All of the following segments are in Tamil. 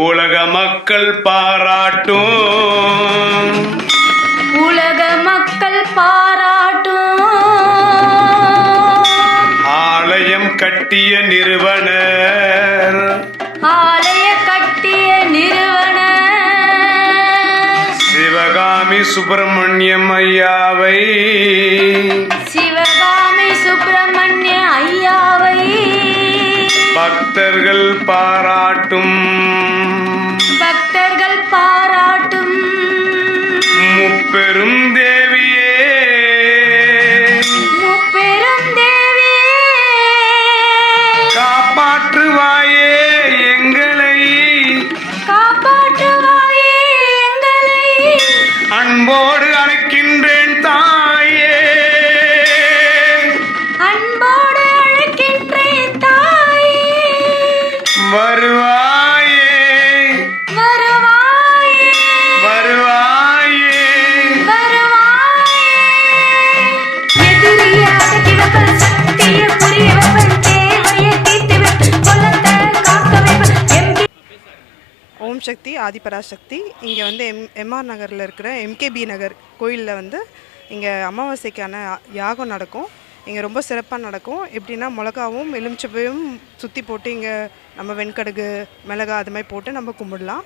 உலக மக்கள் பாராட்டும் உலக மக்கள் பாராட்டும் ஆலயம் கட்டிய நிறுவனர் ஆலய கட்டிய நிறுவனர் சிவகாமி சுப்பிரமணியம் ஐயாவை சிவகாமி சுப்பிரமணிய ஐயாவை பக்தர்கள் பாராட்டும் பக்தர்கள் பாராட்டும் முப்பெரும் தேவியே முப்பெரும் தேவியே காப்பாற்றுவாயே எங்களை காப்பாற்றுவாயே எங்களை அன்போடு அழைக்கின்றேன் தாயே அன்போடு அழைக்கின்றேன் தாயே வருவாயே வருவாயே வருவாயே வருவாயே எதிரியை அடக்கி வைப்ப சக்தியை புரிய வைப்ப தேவையை தீர்த்து வைப்ப குலத்தை காக்க வைப்ப எம்பி ஓம் சக்தி ஆதிபராசக்தி. இங்கே வந்து எம்ஆர் நகரில் இருக்கிற எம்கேபி நகர் கோயிலில் வந்து இங்கே அமாவாசைக்கான யாகம் நடக்கும். இங்கே ரொம்ப சிறப்பாக நடக்கும். எப்படின்னா மிளகாவும் எலுமிச்சப்பையும் சுற்றி போட்டு இங்கே நம்ம வெண்கடுகு மிளகா அது மாதிரி போட்டு நம்ம கும்பிடலாம்.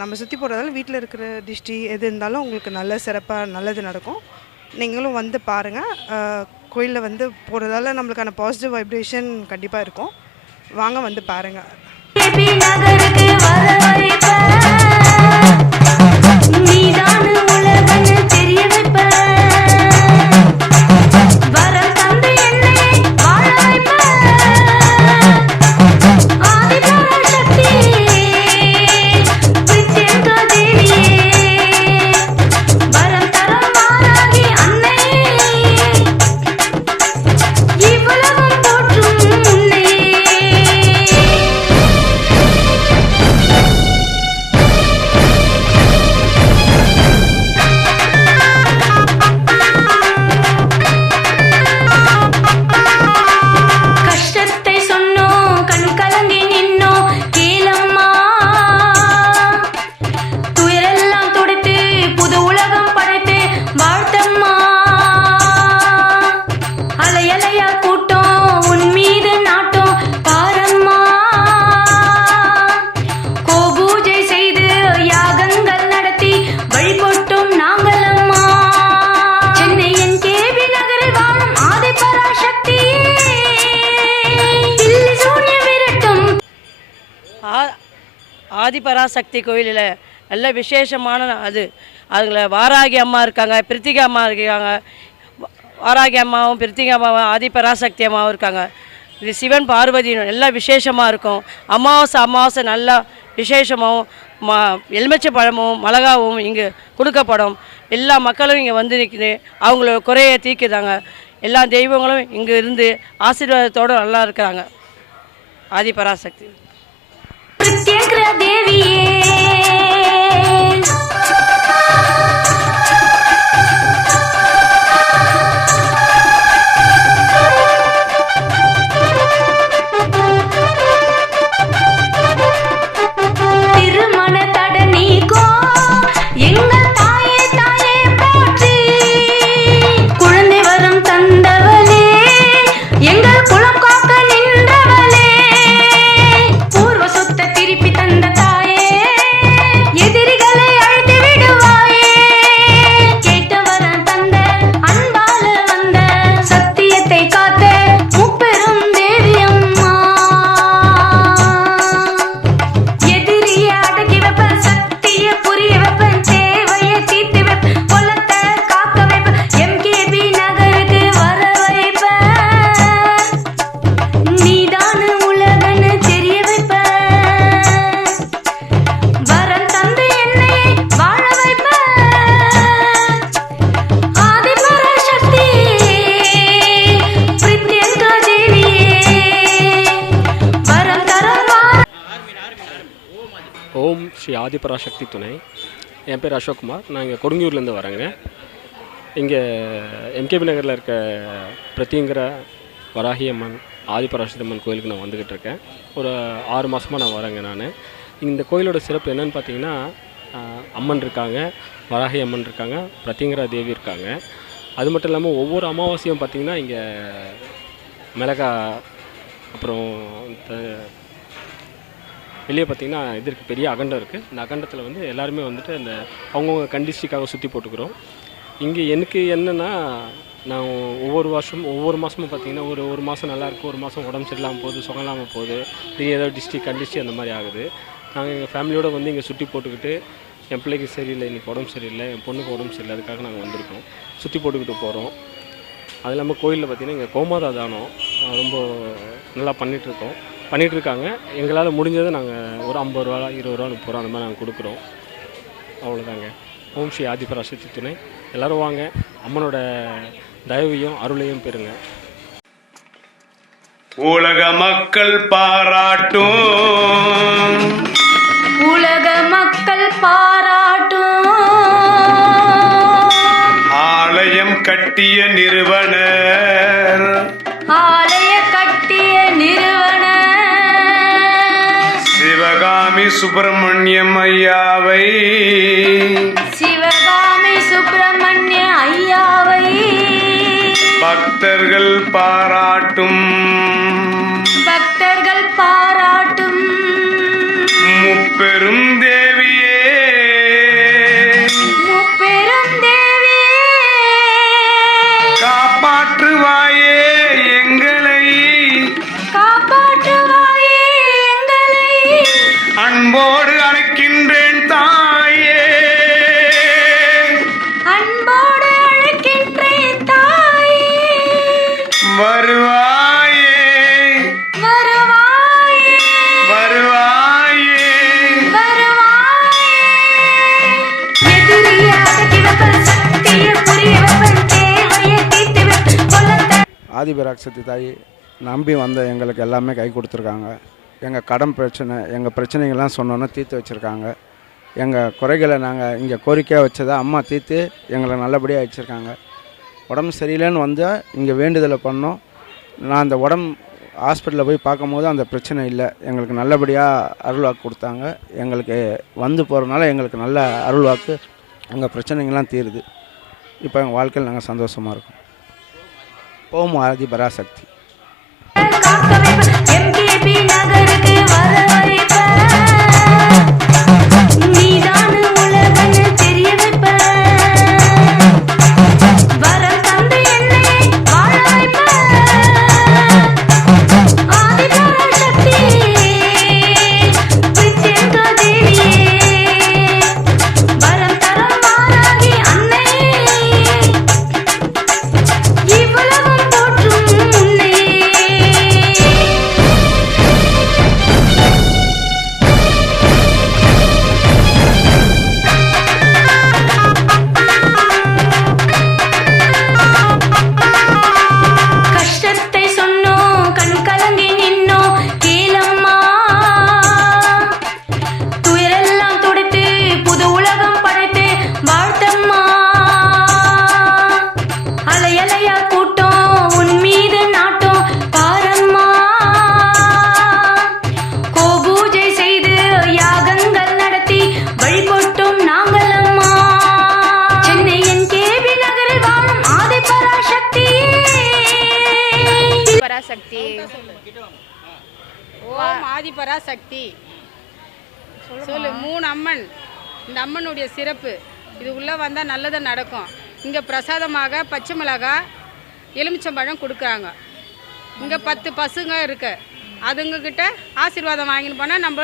நம்ம சுற்றி போடுறதால வீட்டில் இருக்கிற திஷ்டி எது இருந்தாலும் உங்களுக்கு நல்ல சிறப்பாக நல்லது நடக்கும். நீங்களும் வந்து பாருங்கள். கோயிலில் வந்து போகிறதால நம்மளுக்கான பாசிட்டிவ் வைப்ரேஷன் கண்டிப்பாக இருக்கும். வாங்க வந்து பாருங்கள். எம்பி நகருக்கு வர வைப்ப நீதான உலகன்னு தெரிய வைப்ப வர தந்து என்னை வாழ வைப்ப ஆதிபராசக்தி பிரித்யங்க தேவியே வரம் தரம் மாறாகி அன்னையே இவ்வுலகம் போற்றும் உன்னையே கஷ்டத்தை சொன்னோம் கண் கலங்கி நின்னோம் கீழம்மா துயரெல்லாம் துடைத்து புது உலகம் படைத்து வாழ்த்தம்மா அலையலையா கூட்டம் உன் மீது நாட்டம் பாரம்மா கோபூஜை செய்து யாகங்கள் நடத்தி வழிபட்டோம் நாங்கள் அம்மா சென்னை என்கேபி நகரில் வாழும் ஆதிபராசக்தியே தில்லி சூன்ய விரட்டும் ஆதிபராசக்தி கோயிலில் நல்ல விசேஷமான அதில் வாராகி அம்மா இருக்காங்க, பிரித்திகா அம்மா இருக்காங்க. வாராகி அம்மாவும் பிரித்திகா அம்மாவும் ஆதிபராசக்தி அம்மாவும் இருக்காங்க. இது சிவன் பார்வதி நல்லா விசேஷமாக இருக்கும். அமாவாசை நல்லா விசேஷமாகவும் எலுமிச்சை பழமும் மிளகாவும் இங்கே கொடுக்கப்படும். எல்லா மக்களும் இங்கே வந்து நிற்குது, அவங்களோட குறையை தீர்க்குதாங்க. எல்லா தெய்வங்களும் இங்கே இருந்து ஆசீர்வாதத்தோடு நல்லா இருக்கிறாங்க. ஆதிபராசக்தி பிரத்யேக தேவியே திருமண தடை நீக்கோ எங்க தாயே தாயே போற்றி குழந்தை வரம் தந்தவளே எங்கள் குலம் காக்க நின்றவளே பூர்வ சொத்த திருப்பி தந்த தாயே எதிரிகளை அழைத்து விடுவாயே கேட்ட வரம் தந்த அன்பால வந்த சத்தியத்தை காத்த முப்பெரும் தேவி அம்மா எதிரியை அடக்கி வைப்ப சக்தியை புரிய வைப்ப தேவையை தீர்த்து வைப்ப குலத்தை காக்க வைப்ப எம்கேபி நகருக்கு வர வைப்ப நீதான உலகன்னு தெரிய வைப்ப வரம் தந்து என்னை வாழ வைப்ப ஆதிபராசக்தி பிரித்யங்க தேவியே வரம் தரம் ஓம் ஸ்ரீ ஆதிபராசக்தி துணை. என் பேர் அசோக்குமார். நான் இங்கே கொடுங்கியூர்லேருந்து வரேங்க. இங்கே எம்கேபி நகரில் இருக்க பிரத்திங்கிற வராகி அம்மன் ஆதிபராசக்தி அம்மன் கோயிலுக்கு நான் வந்துக்கிட்டு இருக்கேன். ஒரு 6 மாதமாக நான் வரேங்க. நான் இந்த கோயிலோட சிறப்பு என்னன்னு பார்த்தீங்கன்னா அம்மன் இருக்காங்க, வராகி அம்மன் இருக்காங்க, பிரத்யங்கரா தேவி இருக்காங்க. அது மட்டும் இல்லாமல் ஒவ்வொரு அமாவாசையும் பார்த்திங்கன்னா இங்கே மிளகா, அப்புறம் வெளியே பார்த்திங்கன்னா இது இருக்குது, பெரிய அகண்டம் இருக்குது. இந்த அகண்டத்தில் வந்து எல்லாருமே வந்துட்டு அந்த அவங்கவுங்க கண்டிஸ்ட்ரிக்காக சுற்றி போட்டுக்கிறோம். இங்கே எனக்கு என்னென்னா, நான் ஒவ்வொரு மாதமும் பார்த்திங்கன்னா ஒரு மாதம் நல்லாயிருக்கு, ஒரு மாதம் உடம்பு சரியில்லாமல் போகுது, சுகம் இல்லாமல் போகுது, திடீர் ஏதாவது கண்டிஸ்ட்ரி அந்த மாதிரி ஆகுது. நாங்கள் எங்கள் ஃபேமிலியோடு வந்து இங்கே சுற்றி போட்டுக்கிட்டு, என் பிள்ளைக்கு சரியில்லை, இன்றைக்கி உடம்பு சரியில்லை, என் பொண்ணுக்கு உடம்பு சரியில்லை, அதுக்காக நாங்கள் வந்திருக்கோம், சுற்றி போட்டுக்கிட்டு போகிறோம். அது இல்லாமல் கோயிலில் பார்த்திங்கன்னா இங்கே கோமாதா தானம் ரொம்ப நல்லா பண்ணிகிட்ருக்காங்க. எங்களால் முடிஞ்சதை நாங்கள் ஒரு 50 ரூபா 20 ரூபா 30 ரூபா அந்த மாதிரி நாங்கள் கொடுக்குறோம். அவ்வளோதாங்க. ஓம் ஸ்ரீ ஆதிபராசக்தி துணை. எல்லோரும் வாங்க, அம்மனோட தயவையும் அருளையும் பெறுங்க. உலக மக்கள் பாராட்டும், உலக மக்கள் பாராட்டும் ஆலயம் கட்டிய நிறுவனர், ஆலய கட்டிய நிறுவனர் சிவகாமி சுப்பிரமணியம் ஐயாவை, சிவகாமி சுப்பிரமணிய ஐயாவை பக்தர்கள் பாராட்டும், பக்தர்கள் பாராட்டும் முப்பெரும் தேவியே, முப்பெரும் தேவியே காப்பாற்றுவாயே எங்களை, காப்பாற்றுவாயே எங்களை அன்போடு அழைக்கின்றேன் தாயே, அன்போடு அழைக்கின்றேன் தாயே வருவாயே வருவாயே வருவாயே. வருவாயே எதிரியை அடக்கி வைப்ப சக்தியை புரிய வைப்ப தேவையை தீர்த்து வைப்ப கொல்லத்தை ஆதிபராசக்தி தாய் நம்பி வந்த எங்களுக்கு எல்லாமே கை கொடுத்துருக்காங்க. எங்கள் கடன் பிரச்சனை, எங்கள் பிரச்சனைகள்லாம் சொன்னோன்னே தீர்த்து வச்சுருக்காங்க. எங்கள் குறைகளை நாங்கள் இங்கே கோரிக்கையாக வச்சதை அம்மா தீர்த்து எங்களை நல்லபடியாக வச்சுருக்காங்க. உடம்பு சரியில்லைன்னு வந்து இங்கே வேண்டுதலை பண்ணோம். நான் அந்த ஹாஸ்பிட்டலில் போய் பார்க்கும்போது அந்த பிரச்சனை இல்லை, எங்களுக்கு நல்லபடியாக அருள்வாக்கு கொடுத்தாங்க. எங்களுக்கு வந்து போகிறதுனால எங்களுக்கு நல்ல அருள்வாக்கு, எங்கள் பிரச்சனைகள்லாம் தீருது. இப்போ எங்கள் வாழ்க்கையில் நாங்கள் சந்தோஷமாக இருக்கோம். ஓம் ஆதிபராசக்தி. காக்க வைப்ப எம்கேபி நகருக்கு வர வைப்ப நீதான உலகன்னு தெரிய வைப்ப வரம் தந்து என்னை வாழ வைப்ப ஆதிபராசக்தி பிரத்யேக தேவியே வரம் தரம் வாராகி அன்னையே இவ்வுலகம் போற்றும் உன்னையே கஷ்டத்தை சொன்னோம், கண் கலங்கி நின்னோம், கேளம்மா துயரெல்லாம் துடைத்து புது உலகம் படைத்து வாழ்த்தம்மா. அலையலையா கூட்டம் உன் மீது நாட்டம் பாரம்மா. கோபூஜை செய்து யாகங்கள் நடத்தி வழிபட்டோம் நாங்கள் அம்மா. சென்னை என்கேபி நகரில் வாழும் ஆதிபராசக்தியே பராசக்தி. ஓம் ஆதிபராசக்தி. சொல்லு. 3 அம்மன். இந்த அம்மனுடைய சிறப்பு, இது உள்ளே வந்தால் நல்லது நடக்கும். இங்கே பிரசாதமாக பச்சை மிளகாய், எலுமிச்சம்பழம் கொடுக்குறாங்க. இங்கே 10 பசுங்க இருக்கு, அதுங்கக்கிட்ட ஆசீர்வாதம் வாங்கின்னு போனால் நம்ம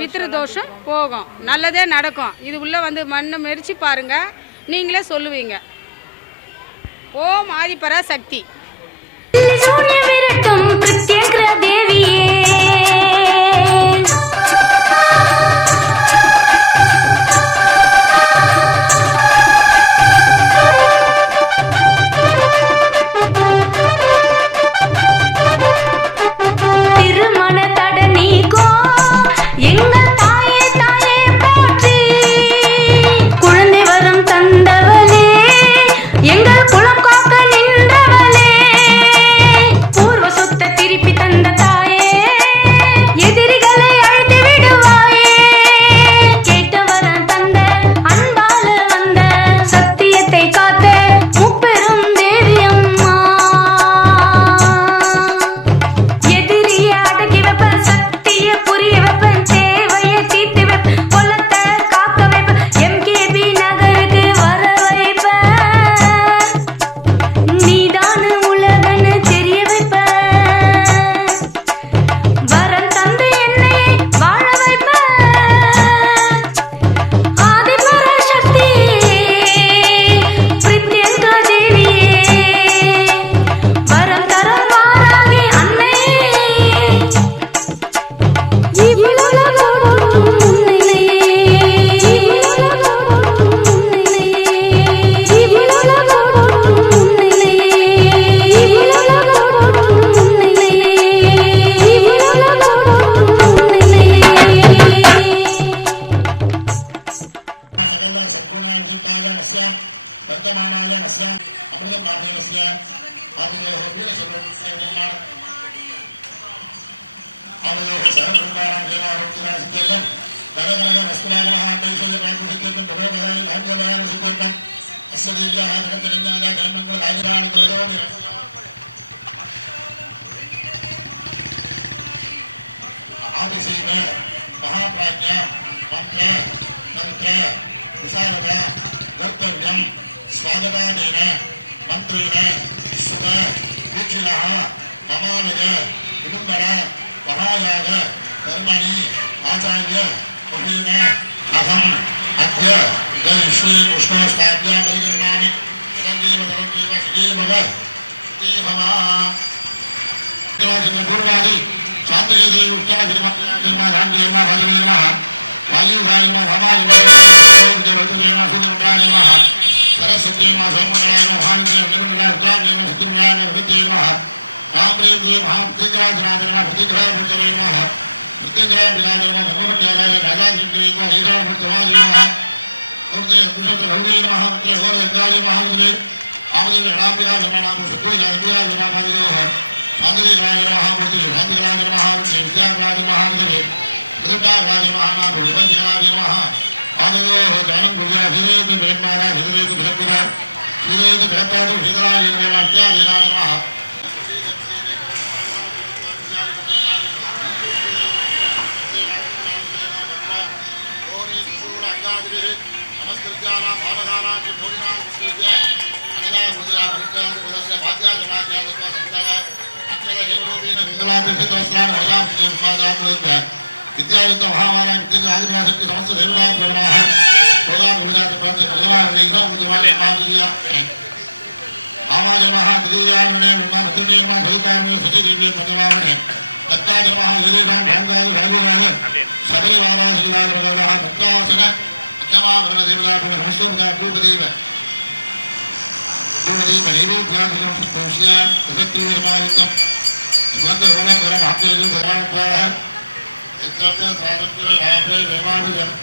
பித்ரு தோஷம் போகும், நல்லதே நடக்கும். இது உள்ளே வந்து மண்ணை மெரிச்சு பாருங்க, நீங்களே சொல்லுவீங்க. ஓம் ஆதிபராசக்தி. சூரிய விரட்டும் பிரத்யேக தேவியே திருமண தட நீக்கோ எங்கள் தாயே தாயே போற்றி. குழந்தை வரம் தந்தவளே எங்கள் குலம் காக்க நின்றவளே. பூர்வ சொத்த திருப்பி தந்த தாயே वर्तमानाय मस्य अमृतं पाठेनस्य आविदोः वीरसर्वनिर्माण आविदोः सहब्रह्माणां देवारोक्तिरासिद्धं दगदगद वस्तुनागमः आपेक्षोजपाकुसिद्धं भगवभगानि भाग्यवान् सिद्धं अस्य दिव्याः जगत्तकन्याया जन्मङ्गलराजराणि कुलदो आदिसेन महाप्राज्ञा मंत्र तंत्र विशारदा कर्तव्यं स्वागतादेन मंत्रेण सुख वीक्षिणः ममानज विडम्बन महायाग कर्मणि आचार्य उपेन अहम् अद्य श्री कृष्णोस्ताभ्यां परिगृह्णामि तदङ्गेव सुखी भव पूर्वादि शांतके देवी उच्चाभिर्मा रामदेवमा भगवेर्मा वायुभायर्मा भामायर्मा विजयवर्धनेर्मा सुदर्शनायर्मा सरस्वतीर्मा सोममंगलायर्मा भावितेर्मा निर्मला उत्तरायर्मा सिद्धिर्मा भगवतेर्मा रामदेव महाप्रतिग्रहजनादर्मा प्रतिग्रहभूतरेर्मा प्रतिग्रह विराजर्मा धर्मपट्यालय राजाधिकृतर्मा हीराभट्टवायर्मा और्ते पुरुषोत्तम भगवेर्मा मंत्रे होरहृदायर्मा महाविदे आमदेव गणाम्बिकायर्मा नाम सत्त्वजाम्बिकायर्मा भाविदेः शांतिराजमहामूर्ति शांतिराजमहामूर्ति विद्याराजमहामूर्ति प्रदुप्ताराजमहानाम विभंजराजमहा पादयोः जानम भुजा हिरेत ब्रह्मारा हिरेत भक्तिरा हिरेत भक्तादु हिराजमहात्याजमहा नमस्कृत्याना भावधारा भोजना स्तुत्य अनला भुजा भक्तादु भाग्याजमहात्याजमहा संताय विद्यायुक्त महामारा आदिपराशक्ति समस्त देवता प्रणमाः आवाजनमः तृतीयामणे भद्रनेर्मा सहितामणे सचिदेवी पंचमामणे तत्ताजनमः यदेषां भाङ्गादि भागुराज शबरिवाराशिलाजमगः भक्तासन पंचमाभरणदेवता नमस्वरदा पूर्वदेव पूर्वदेव नैवेद्यादिकं संतोष्य प्रसत्तिर्मायुक्तम् सुगन्धवर्णधरम् आप्तेजं धर्मात्वाः यत्रप्य साधक्तिर्भावे देवाभिजम्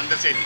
அந்த செய்தி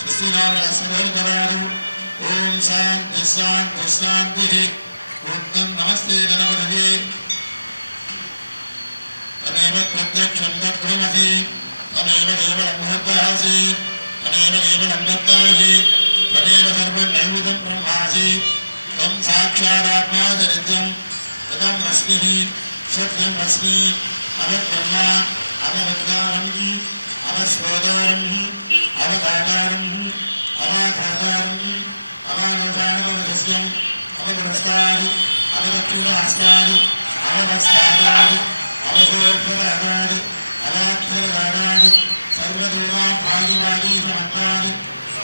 स्वस्ति ओम शांति शांति शांति ओम नमस्ते गणपतये तमेव प्रत्यक्षं दग्ध्वमसि तमेव केवलं महत्त्वासि तमेव केवलं दत्तासि तमेव सर्वं नैवेदं ब्रह्मासि त्वं साक्षादात्माचरित्यं तदम् अस्मि सत्यम् अस्मि अवब्रह्मा अववक्तारम् अवस्फोटारम् अवदातारम् अवाधातारम् अवानोषाणवदस्यम् अवपुरस्तादि अवदक्षिणहस्तादि अववस्तादादि अवसोभ्यदादादि अवाक्षरदादादि सर्वदेवां भागिवागीशमन्तादि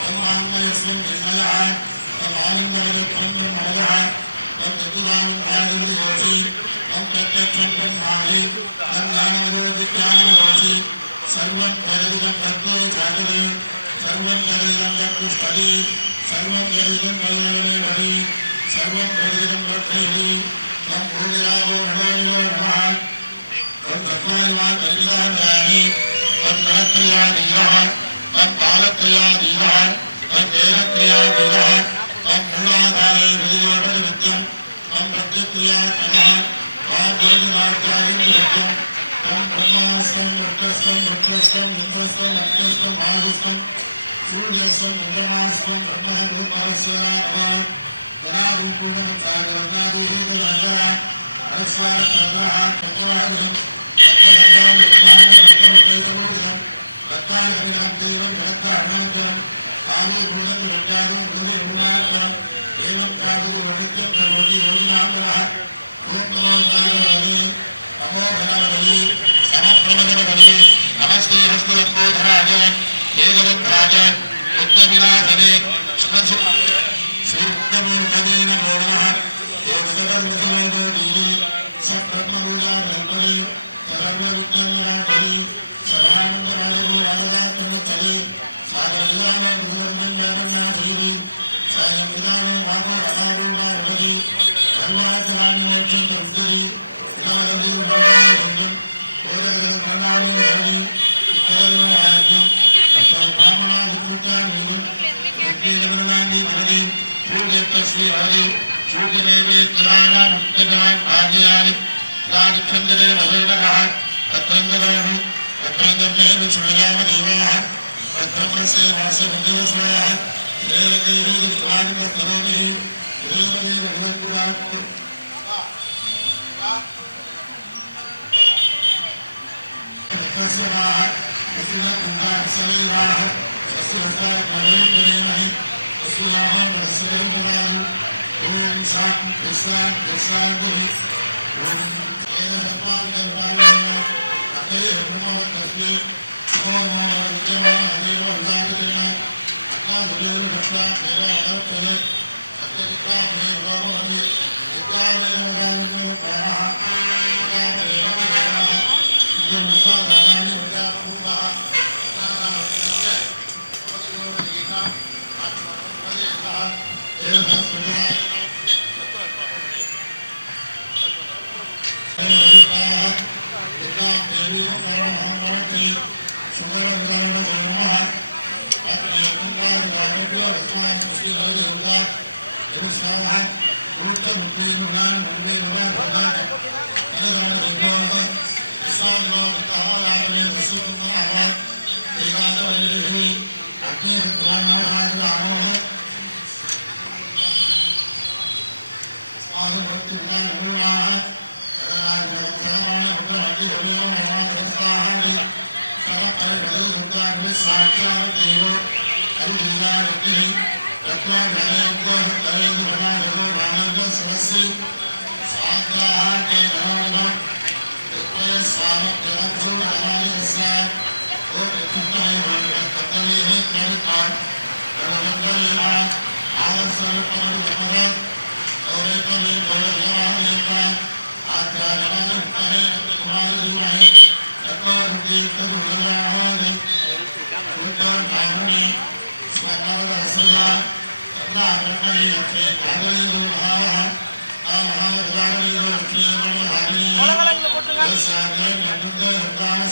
तम्मान्मयस्वं चिन्मयः तमानन्दवदत्वं ब्रह्मवदः तं चतुरामं भागवतियोषि तं प्रत्यक्षं ब्रह्मादि तं ज्ञानमयोगिज्ञानमयोषि सर्वं जगदिदं तत्त्वे जागरे सर्वं जगदिदं चक्षुष्टदि सर्वं जगदिदं कल्याणमेवहि सर्वं जगदिदं ब्रह्मेहि तं भूमिरावो नमो नमः तं चत्वारिवान् परिमितानि तं गणत्रयाधीनः तं कालत्रयाधीनः तं देहत्रयाधीनः तं मूलाधारे विजयोगनित्यं तं प्रत्यक्रियात्मनः तं योगिमात्रायं नित्यं तं ब्रह्मास्तं वृक्षस्तं वृक्षस्तं इन्द्रस्तं अग्निस्तं महास्तं सूर्यस्तं चन्द्रमास्तं ब्रह्मः भूपरस्वरात्मा जनारूपूर्णमुच्चारवन्नादीहेतवनन्दः परस्वारप्रदः चक्रवाहनं सप्तगन्धां रत्नां रत्नोत्तेजबोधनं देवं जगत्कारणमज्जनं आदिभूतं विद्यादि गुरुर्गुणात्मनं एवं कादुर्वणित्यं करोति योगिनामनः ओम नमो नारायणे नमो गणपतये समप्रभगणपतये नमस्ते हस्ते लंबोधराय एकदन्ताय युद्धविनाशने श्रीमुक्तमूर्तये नमो नमः एकदन्तमसमेतो सब्रह्मभूजाधर्मणे सर्वविज्ञानराटने सर्वानन्दराजो राजरात्मने सागरविदानो गुरुर्मन्यामन्यासीरि सायं विदानो वागो अदारूढावधि सर्वाचराणि मोक्षं तरुद्धरि विनवदति ब्रह्मानन्दं ओदगदं प्रणामि धरि इत्तदनो राज्यं ततो ब्राह्मणाधिकृत्यानि यज्ञेनवरणानि धरि पूज्यत्वस्मै हरि सूर्यदेवेन्द्राणां मुक्तगान् भाग्यानि राजचन्द्रे वसेनः तत्रन्दराः तत्रन्दर्मेण शृणयामदेवाः तत्रमस्य वास्य मन्दिरस्वाः श्रीरङ्गैः दुष्टानिमस्तनोभिः श्रीरङ्गैः भगवन्पुरात् तस्यवाः अस्तिनकुण्डाक्षलेवाः स्वस्तिहस्ताकर्मेन्द्रेमहि अस्याः मनस्सदेवराः ओम शांति शांति शांति ओम एतसर्वादिकविकारेण अतये ब्रह्मवत्तस्मै ओम विद्यमानहरेण उदाहरेण अक्काधुरेण दक्षां देववदर्पये सत्यचित्तामहे ब्रह्मवदे विद्यालयेन वदामि प्राणः विद्यामदेव प्राणः विद्यमुस्वादानानि विद्यापूर्वः